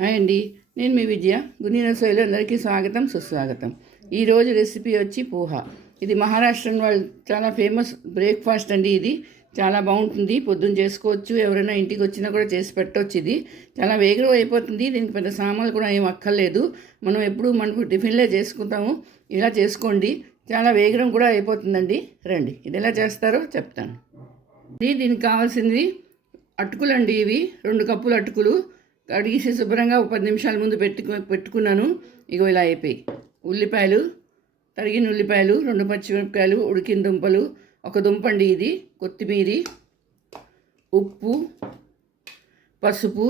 Hi అండి, నేను మీ విజయ. గునీన సోయిలో అందరికీ స్వాగతం, సుస్వాగతం. ఈరోజు రెసిపీ వచ్చి పోహా. ఇది మహారాష్ట్ర వాళ్ళు చాలా ఫేమస్ బ్రేక్ఫాస్ట్ అండి. ఇది చాలా బాగుంటుంది, పొద్దున్న చేసుకోవచ్చు, ఎవరైనా ఇంటికి వచ్చినా కూడా చేసి పెట్టవచ్చు. ఇది చాలా వేగం అయిపోతుంది, దీనికి పెద్ద సామాన్లు కూడా ఏం అక్కర్లేదు. మనం ఎప్పుడు మనకు టిఫిన్లే చేసుకుంటాము, ఇలా చేసుకోండి, చాలా వేగం కూడా అయిపోతుందండి. రండి, ఇది ఎలా చేస్తారో చెప్తాను. దీనికి కావాల్సినవి అటుకులు అండి. ఇవి 2 కప్పులు అటుకులు కడిగేసి శుభ్రంగా 10 నిమిషాల ముందు పెట్టుకున్నాను. ఇగో ఇలా అయిపోయి ఉల్లిపాయలు, తరిగిన ఉల్లిపాయలు, 2 పచ్చిమిరపకాయలు, ఉడికిన దుంపలు, 1 దుంపండి ఇది, కొత్తిమీర, ఉప్పు, పసుపు,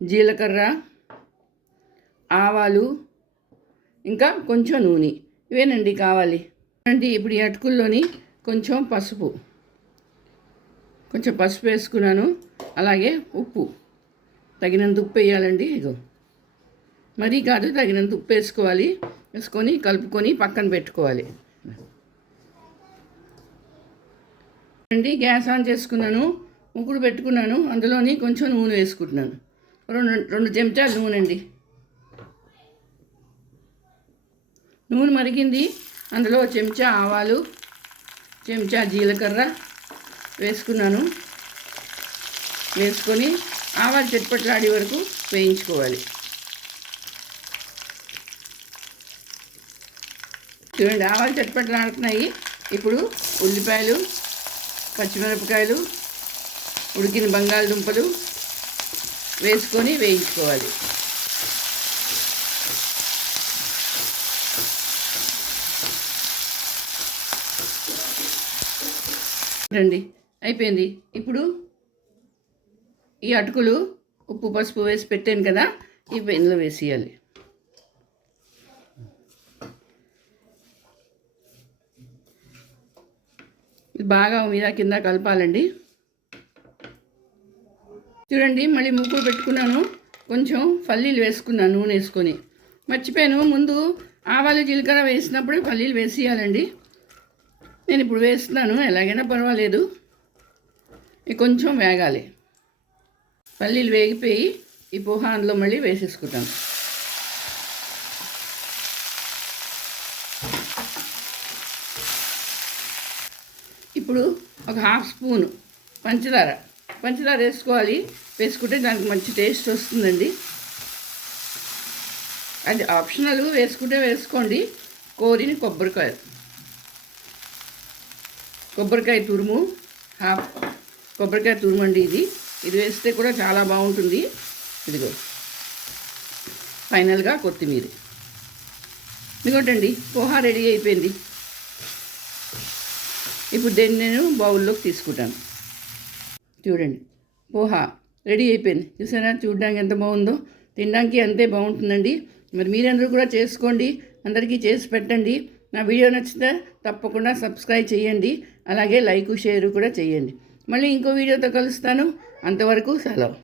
జీలకర్ర, ఆవాలు, ఇంకా కొంచెం నూనె, ఇవేనండి కావాలి అండి. ఇప్పుడు ఈ అటుకుల్లోని కొంచెం పసుపు వేసుకున్నాను. అలాగే ఉప్పు, తగినంత ఉప్పు వేయాలండి. ఇగో మరీ కాదు, తగినంత ఉప్పు వేసుకోవాలి. వేసుకొని కలుపుకొని పక్కన పెట్టుకోవాలి అండి. గ్యాస్ ఆన్ చేసుకున్నాను, ముక్కుడు పెట్టుకున్నాను. అందులోని కొంచెం నూనె వేసుకుంటున్నాను. 2 చెంచాలు నూనె అండి. నూనె మరిగింది, అందులో చెంచా ఆవాలు, చెంచా జీలకర్ర వేసుకున్నాను. వేసుకొని ఆవాలు చిట్పట్లాడే వరకు వేయించుకోవాలి. చూడండి, ఆవాలు చిట్పట్లాడుతున్నాయి. ఇప్పుడు ఉల్లిపాయలు, పచ్చిమిరపకాయలు, ఉడికిన బంగాళదుంపలు వేసుకొని వేయించుకోవాలి. రండి, అయిపోయింది. ఇప్పుడు ఈ అటుకులు ఉప్పు పసుపు వేసి పెట్టాను కదా, ఈ పెన్లో వేసేయాలి. ఇది బాగా మీద కింద కలపాలండి. చూడండి, మళ్ళీ ముక్కుడు పెట్టుకున్నాను. కొంచెం పల్లీలు వేసుకున్నాను, నూనె వేసుకొని. మర్చిపోయాను, ముందు ఆవాలు జీలకర్ర వేసినప్పుడు పల్లీలు వేసేయాలండి. నేను ఇప్పుడు వేస్తున్నాను, ఎలాగైనా పర్వాలేదు. ఇది కొంచెం వేగాలి. పల్లీలు వేగిపోయి ఈ పోహా అందులో మళ్ళీ వేసేసుకుంటాను. ఇప్పుడు ఒక 1/2 స్పూను పంచదార వేసుకోవాలి. వేసుకుంటే దానికి మంచి టేస్ట్ వస్తుందండి. అది ఆప్షనల్, వేసుకుంటే వేసుకోండి. కోరిన కొబ్బరికాయ తురుము, 1/2 కొబ్బరికాయ తురుము అండి. ఇది వేస్తే కూడా చాలా బాగుంటుంది. ఇదిగో ఫైనల్గా కొత్తిమీర. ఇదిగోటండి, పోహా రెడీ అయిపోయింది. ఇప్పుడు దీన్ని నేను బౌల్లోకి తీసుకుంటాను. చూడండి, పోహా రెడీ అయిపోయింది. చూసారా, చూడడానికి ఎంత బాగుందో, తినడానికి అంతే బాగుంటుందండి. మరి మీరందరూ కూడా చేసుకోండి, అందరికీ చేసి పెట్టండి. నా వీడియో నచ్చితే తప్పకుండా సబ్స్క్రైబ్ చేయండి, అలాగే లైక్ షేర్ కూడా చేయండి. మళ్ళీ ఇంకో వీడియోతో కలుస్తాను. అంతవరకు సెలవు.